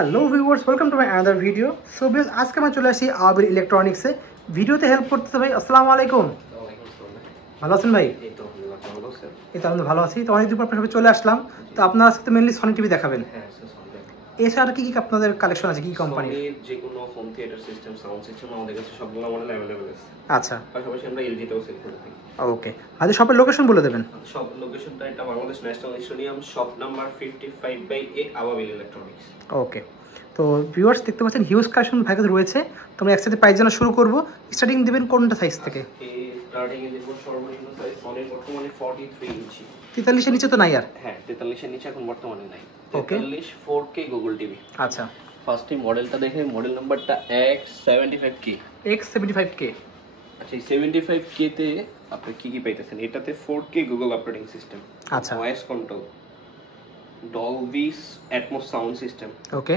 Hello viewers, welcome to my another video. So viewers, আজকে আমরা চলে আসি আবির ইলেকট্রনিক্সে ভিডিওতে হেল্প করতে। ভাই আসসালামু আলাইকুম। ভালো আছেন ভাই? এই তো আমরা ভালো আছি। তো অনেকদিন পর আপনার সাথে চলে আসলাম। তো আপনারা আজকে তো মেইনলি সনি টিভি দেখাবেন। এছাড়া কি কি আপনাদের কালেকশন আছে, কি কোম্পানির? সনির যে কোনো home theatre system, sound system আমাদের কাছে সবগুলো মডেল अवेलेबल আছে। আচ্ছা, পাশাপাশি আমরা এলজি তেও সেল করে থাকি। ওকে, আমাদের শপের লোকেশন বলে দেবেন। সব লোকেশনটা এটা Bangladesh national stadium, shop number 55/A আবাবিল ইলেকট্রনিক্স। ওকে, তো ভিউয়ার্স দেখতে পাচ্ছেন হিউজ কালেকশন ভাই কাছে রয়েছে। তোমরা একসাথে প্রাইস জানা শুরু করব। স্টার্টিং দিবেন কোনটা সাইজ থেকে? স্টার্টিং এ দেখো সর্বনিম্ন সাইজ সনির বর্তমানে 43 ইঞ্চি। 43 এর নিচে তো নাই আর? হ্যাঁ, 43 এর নিচে এখন বর্তমানে নাই। ওকে, 43 4K গুগল টিভি। আচ্ছা, ফার্স্টে মডেলটা দেখে, মডেল নাম্বারটা X75K। X75K। আচ্ছা, এই 75K তে আপনি কি কি পাইতেছেন? এটাতে 4K গুগল অপারেটিং সিস্টেম, আচ্ছা, voice control, Dolby Atmos sound system, okay,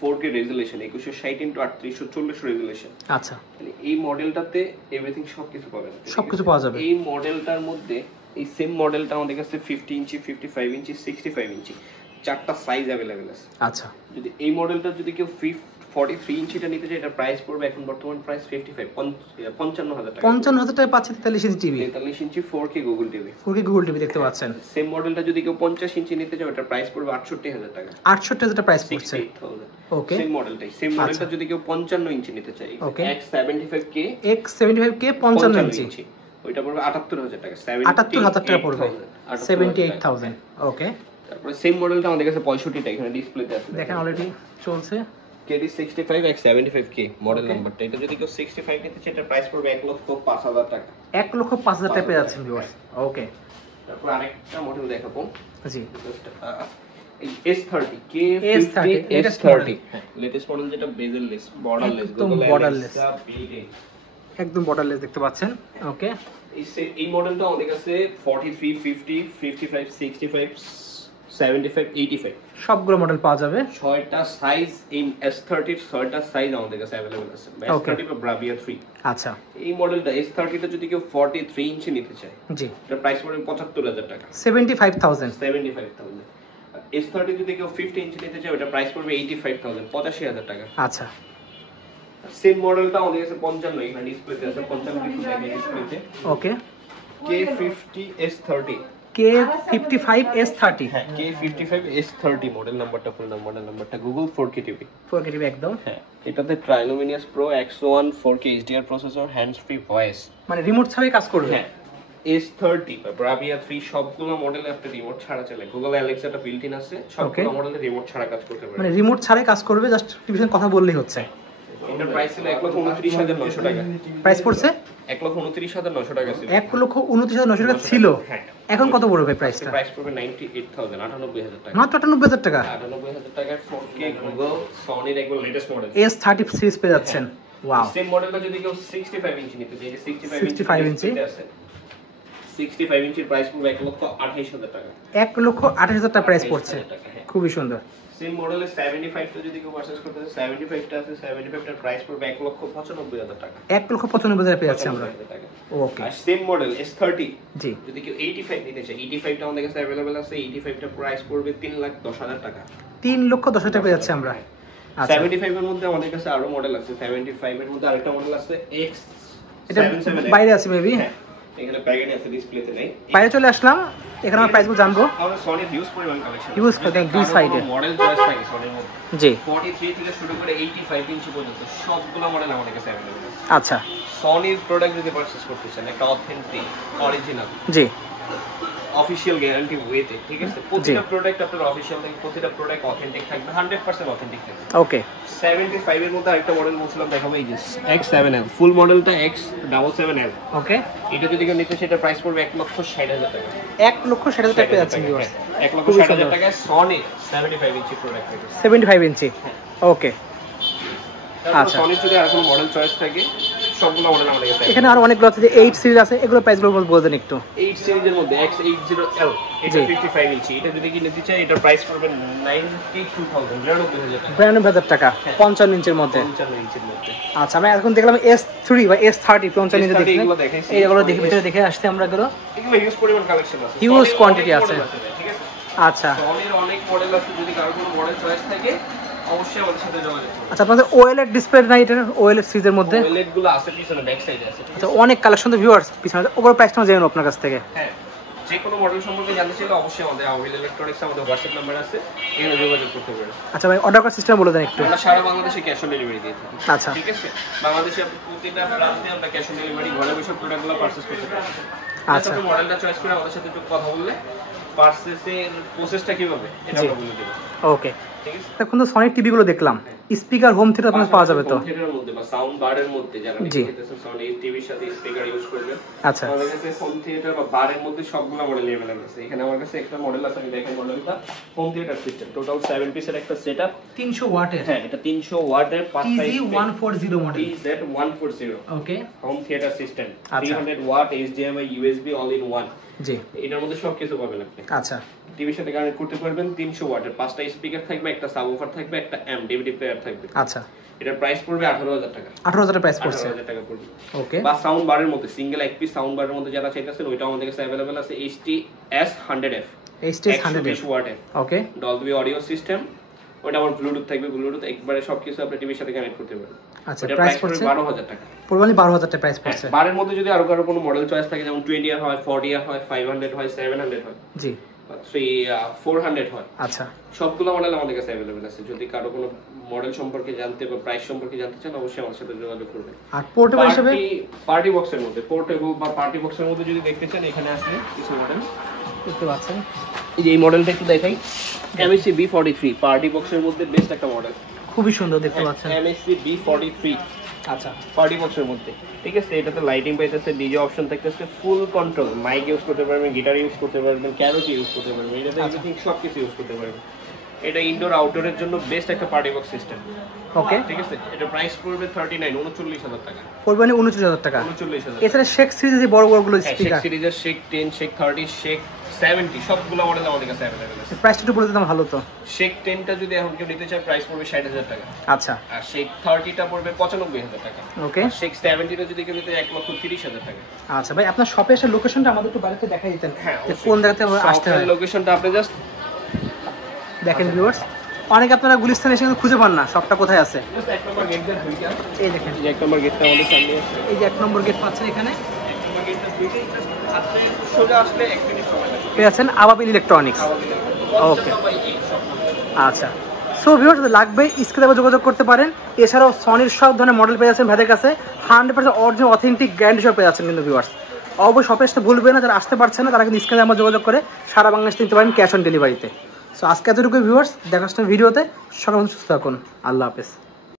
4K resolution, 2180x3840 resolution. আচ্ছা, মানে এই মডেলটাতে এভরিথিং সবকিছু পাবেন, সবকিছু পাওয়া যাবে। এই মডেলটার মধ্যে এই সেম মডেলটা আমাদের কাছে 50 ইঞ্চি, 55 ইঞ্চি, 65 ইঞ্চি চারটা সাইজ अवेलेबल আছে। আচ্ছা, যদি এই মডেলটা যদি কেউ 43 ইঞ্চিটা নিতে চায়, এটা প্রাইস পড়বে এখন বর্তমান প্রাইস 55,000 টাকা। 55,000 টাকায় পাচ্ছে 43 ইঞ্চি টিভি। 43 ইঞ্চি 4K Google TV. 4K Google TV দেখতে পাচ্ছেন। সেম মডেলটা যদি কেউ 50 ইঞ্চি নিতে চায়, এটা প্রাইস পড়বে 68,000 টাকা। 68,000 টাকা প্রাইস পড়ছে। ওকে, সেম মডেলটা যদি কেউ 55 ইঞ্চি নিতে চায়, X75K 55 ইঞ্চি, ওইটা পড়বে 78,000 টাকা। 78,000 টাকা পড়বে। 78,000। ওকে, তারপরে সেম মডেলটা আমাদের কাছে 65টা এখানে ডিসপ্লেতে আছে, দেখেন অলরেডি চলছে। KD65 X75K মডেল নাম্বারটা। এটা যদি কেউ 65 নিতে চায়, এটা প্রাইস পড়বে 1,05,000 টাকা। 1,05,000 টাকা পেয়ে যাচ্ছেন ভিউয়ার্স। ওকে, তারপর আরেকটা মডেল দেখাবো। জি, এই S30 K50 S30 latest model, যেটা বেজেললেস, বর্ডারলেস, একদম বর্ডারলেস, একদম বর্ডারলেস দেখতে পাচ্ছেন। ওকে, এই মডেলটা আমাদের কাছে 43, 50, 55, 65, 75, 85 সবগুলো মডেল পাওয়া যাবে। 6টা সাইজ এই S30 এর 6টা সাইজ আমাদের কাছে अवेलेबल আছে। S30 বা Bravia 3। আচ্ছা, এই মডেলটা S30 টা যদি কেউ 43 ইঞ্চি নিতে চায়, জি, এটার প্রাইস পড়বে 75,000 টাকা। 75,000। 75,000। S30 যদি কেউ 50 ইঞ্চি নিতে চায়, ওটা প্রাইস পড়বে 85,000, 85,000 টাকা। আচ্ছা, সেম মডেলটা আমাদের কাছে 55 এখানে ডিসপ্লেতে আছে, 55 একটু দেখেন ডিসপ্লেতে। ওকে, K50 S30, K55 S30। হ্যাঁ, K55 S30 মডেল নাম্বারটা, ফুল মডেল নাম্বারটা Google 4K TV. 4K TV একদম। হ্যাঁ, এটাতে Triluminos pro X1 4K HDR processor, hands free voice, মানে রিমোট ছাড়াই কাজ করবে। হ্যাঁ, S30 বা Bravia 3 সবগুলো মডেলে আপনি রিমোট ছাড়া চলে। গুগল অ্যালেক্সাটা বিল্ট ইন আছে, সবগুলো মডেলে রিমোট ছাড়া কাজ করতে পারে। মানে রিমোট ছাড়াই কাজ করবে, জাস্ট টিভির সঙ্গে কথা বললেই হচ্ছে। এটার প্রাইস ছিল 1,29,900 টাকা। প্রাইস পড়ছে 1,29,900 টাকা ছিল। 1,29,900 টাকা ছিল। হ্যাঁ, এখন কত পড়বে প্রাইসটা? প্রাইস পড়বে 98,000, 98,000 টাকা। মাত্র 98,000 টাকা। 98,000 টাকায় 4K গুগল সনির একবার লেটেস্ট মডেল S30 সিরিজ পেয়ে যাচ্ছেন। ওয়াও, সেম মডেলটা যদি কেউ 65 ইঞ্চি নিতে চায়, 65 ইঞ্চি আছে, 65 ইঞ্চির প্রাইস পড়বে 1,28,000 টাকা। 1,28,000 টাকা প্রাইস পড়ছে। খুবই সুন্দর। সেম মডেলের 75 টা যদি কেউ পারচেজ করতে চায়, 75 টা আছে, 75 টার প্রাইস পড়বে 1,95,000 টাকা। 1,95,000 পেয়ে যাচ্ছি আমরা। ওকে, আর সেম মডেল S30 জি, যদি কেউ 85 নিতে চায়, 85 টা আমাদের কাছে अवेलेबल আছে। 85 টা প্রাইস পড়বে 3,10,000 টাকা। 3,10,000 টাকা পেয়ে যাচ্ছে আমরা। আচ্ছা, 75 এর মধ্যে আমাদের কাছে আরো মডেল আছে। 75 এর মধ্যে আরেকটা মডেল আছে X, এটা বাইরে আছে মেবি। এখানে প্যাকেটে আছে, ডিসপ্লেতে নেই। বাইরে চলে আসলাম, এখানে আমরা প্রাইসগুলো জানবো। আমরা সনি হিউজ পরিমাণ কালেকশন, হিউজ করেন দুই সাইডে মডেল চয়েস থাকে সনির মধ্যে। জি, 43 থেকে শুরু করে 85 ইঞ্চি পর্যন্ত সবগুলো মডেল আমাদের কাছে अवेलेबल আছে। আচ্ছা, সনির প্রোডাক্ট যদি পারচেজ করতে চান, একটা অথেন্টিক অরিজিনাল জি, অফিশিয়াল গ্যারান্টি ওয়েতে, ঠিক আছে, প্রতিটা প্রোডাক্ট আপনার অফিশিয়াল থাকবে, প্রতিটা প্রোডাক্ট অথেন্টিক থাকবে, 100% অথেন্টিক থাকবে। ওকে, 75 এর মধ্যে আরেকটা মডেল বলছিলাম, দেখাবো এই যে X7L, ফুল মডেলটা X77L। ওকে, এটা যদি কেউ নিতে চায়, এটা প্রাইস পড়বে 1,60,000 টাকা। 1,60,000 টাকা পেয়ে যাচ্ছেন ভিউয়ার্স। 1,60,000 টাকায় সনি 75 ইঞ্চি প্রোডাক্ট থাকে। 75 ইঞ্চি। ওকে, আচ্ছা, সনির যদি আর কোনো মডেল চয়েস থাকে, সবগুলো মডেল আমাদের কাছে। এখানে আরো অনেকগুলো আছে, যে 8 সিরিজ আছে, এগুলো প্রাইসগুলো বলে দেন একটু। 8 সিরিজের মধ্যে X80L, এটা 55 ইঞ্চি, এটা যদি কি নিতে চায়, এটা প্রাইস পড়বে 92,000, 92,000 টাকা। 55 ইঞ্চির মধ্যে। 55 ইঞ্চির মধ্যে। আচ্ছা, আমি এখন দেখলাম S3 বা S30 55 ইঞ্চি দেখলাম। এইগুলো দেখে ভিতরে দেখে আসতে আমরা এগুলো হিউজ পরিমাণ কালেকশন আছে, হিউজ কোয়ান্টিটি আছে। ঠিক আছে, আচ্ছা সনির অনেক মডেল আছে, যদি কারো কোনো মডেল চয়েস থাকে অবশ্যই আমাদের সাথে যোগাযোগ করুন। আচ্ছা আপনাদের ওএলইডি ডিসপ্লে নাই, এটা ওএলইডি সিরিজের মধ্যে ওএলইডি গুলো আছে পিছনে ব্যাক সাইডে আছে। আচ্ছা অনেক কালেকশন তো ভিউয়ার্স পিছনে, ওপর প্রাইসটা জেনে নেব আপনার কাছ থেকে। হ্যাঁ, যে কোনো মডেল সম্পর্কে জানতে চাইলে অবশ্যই আমাদের আবিল ইলেকট্রনিক্স আমাদের হোয়াটসঅ্যাপ নাম্বার আছে, এখানে যোগাযোগ করতে পারেন। আচ্ছা ভাই অর্ডার করার সিস্টেম বলে দেন একটু। আমরা সারা বাংলাদেশে ক্যাশ অন ডেলিভারি দিয়ে থাকি। আচ্ছা ঠিক আছে, বাংলাদেশে আপনি প্রতিটা প্রান্তে আমরা ক্যাশ অন ডেলিভারি ঘরে বসে প্রোডাক্টগুলো পারচেজ করতে পারেন। আচ্ছা আপনি মডেলটা চয়েস করে আমাদের সাথে একটু কথা বললে পারচেজের প্রসেসটা কিভাবে এটা আমরা বলে দেব। ওকে, এখন তো সনি টিভি গুলো দেখলাম, স্পিকার হোম থিয়েটার আপনাদের পাওয়া যাবে তো? হোম থিয়েটারের মধ্যে বা সাউন্ড বারের মধ্যে যারা দেখতেছেন সনি টিভির সাথে স্পিকার ইউজ করবেন, আচ্ছা আমাদের কাছে হোম থিয়েটার বা বারের মধ্যে সবগুলো মডেল अवेलेबल আছে। এখানে আমার কাছে একটা মডেল আছে, আমি দেখেন মডেলটা হোম থিয়েটার সিস্টেম, টোটাল 7 পিসের একটা সেটআপ, 300 ওয়াটের। হ্যাঁ, এটা 300 ওয়াটের 5টা TZ140 model, TZ140 okay, home theatre system, আচ্ছা 300 watt HDMI USB all in one. জি, এটার মধ্যে সবকিছু পাবেন আপনি। আচ্ছা টিভির সাথে কানেক্ট করতে পারবেন, 300 ওয়াটের 5টা স্পিকার থাকবে, একটা সাবওুফার থাকবে, একটা ডিভিডি প্লেয়ার থাকবে। আচ্ছা এটার প্রাইস পড়বে 18000 টাকা। 18000 প্রাইস পড়ছে, 18000 টাকা পড়বে। ওকে, বা সাউন্ড বারের মধ্যে সিঙ্গেল এক পিস সাউন্ড বারের মধ্যে যারা চাইতেছেন ওইটাও আমাদের কাছে अवेलेबल আছে, HTS 100F, HTS 100F, ওয়াটের, ওকে, ডলবি অডিও সিস্টেম, ওটা আবার ব্লুটুথ থাকবে, ব্লুটুথ একবারে সবকিছু আপনি টিভির সাথে কানেক্ট করতে পারবেন। আচ্ছা প্রাইস পড়ছে 12000 টাকা। পূর্বানি 12000 টাকা প্রাইস পড়ছে। বারের মধ্যে যদি আরো কারো কোনো মডেল চয়েস থাকে, যেমন 20 ইয়ার হয়, 40 ইয়ার হয়, 500 হয়, 700 হয়, জি, 400 হয়, আচ্ছা সবগুলো মডেল আমাদের কাছে अवेलेबल আছে। যদি কারো কোনো মডেল সম্পর্কে জানতে বা প্রাইস সম্পর্কে জানতে চান অবশ্যই আমার সাথে যোগাযোগ করবেন। আর পোর্টেবল হিসেবে পার্টি বক্সের মধ্যে, পোর্টেবল বা পার্টি বক্সের মধ্যে যদি দেখতে চান এখানে আছে কিছু মডেল দেখতে পাচ্ছেন, এই যে এই মডেলটা একটু দেখাই, MSC B43 পার্টি বক্সের মধ্যে বেস্ট একটা মডেল, খুবই সুন্দর দেখতে পাচ্ছেন, MSC B43, আচ্ছা পার্টি বক্সের মধ্যে। ঠিক আছে, এটাতে লাইটিং পাইতেছে, ডিজে অপশন থাকতেছে, ফুল কন্ট্রোল, মাইক ইউজ করতে পারবেন, গিটার ইউজ করতে পারবেন, ক্যারোটি ইউজ করতে পারবেন, এটাতে এভরিথিং সবকিছু ইউজ করতে পারবেন। এটা ইনডোর আউটডোরের জন্য বেস্ট একটা পার্টি বক্স সিস্টেম। ওকে, ঠিক আছে, এটা প্রাইস পড়বে 39000 টাকা। পূর্বানি 29000 টাকা। 39000। এছাড়া শেক সিরিজের যে বড় বড়গুলো শেক স্পিকার, সিরিজের শেক 10, শেক 30, শেক 70 সবগুলো মডেল আমাদের কাছে अवेलेबल আছে। প্রাইসটা একটু বলে দিতাম ভালো তো। শেক 10টা যদি এখন কেউ নিতে চায় প্রাইস পড়বে 60000 টাকা। আচ্ছা, আর শেক 30টা পড়বে 95000 টাকা। ওকে, শেক 70টা যদি কেউ নিতে চায় 1,30,000 টাকা। আচ্ছা ভাই আপনার শপে এসে লোকেশনটা আমাদের একটু বাড়িতে দেখাই দিতেন, হ্যাঁ, যে কোন জায়গাতে আসতে হয়। লোকেশনটা আপনি জাস্ট দেখেন ভিউয়ার্স, অনেকে আপনারা গুলিস্তানে এসে কিন্তু খুঁজে পান না শপটা কোথায় আছে। এক নম্বর গেট দিয়ে ঢুকে, এই দেখেন এই এক নম্বর গেটটা আমাদের সামনে আছে, এই যে 1 নম্বর গেট পাচ্ছেন এখানে, এক নম্বর গেটটা ঢুকে জাস্ট আপনি সোজা আসলে 1 মিনিট সময় লাগবে। পেয়ে যাচ্ছেন আবাবিল ইলেকট্রনিক্স। ওকে, আচ্ছা সো ভিউয়ার্স লাগবে স্ক্রিনে যোগাযোগ করতে পারেন। এছাড়াও সনির সব ধরনের মডেল পেয়ে যাচ্ছেন ভাইদের কাছে, 100% অরিজিনাল অথেন্টিক গ্যারান্টি সহ পেয়ে যাচ্ছেন কিন্তু ভিউয়ার্স। অবশ্যই শপে আসতে ভুলবেন না, যারা আসতে পারছেন না তারা কিন্তু স্ক্রিনে আমরা যোগাযোগ করে সারা বাংলাদেশ নিতে পারেন ক্যাশ অন ডেলিভারিতে। সো আজকে এতটুকু ভিউয়ার্স, দেখার ভিডিওতে সকল সুস্থ থাকুন, আল্লাহ হাফেজ।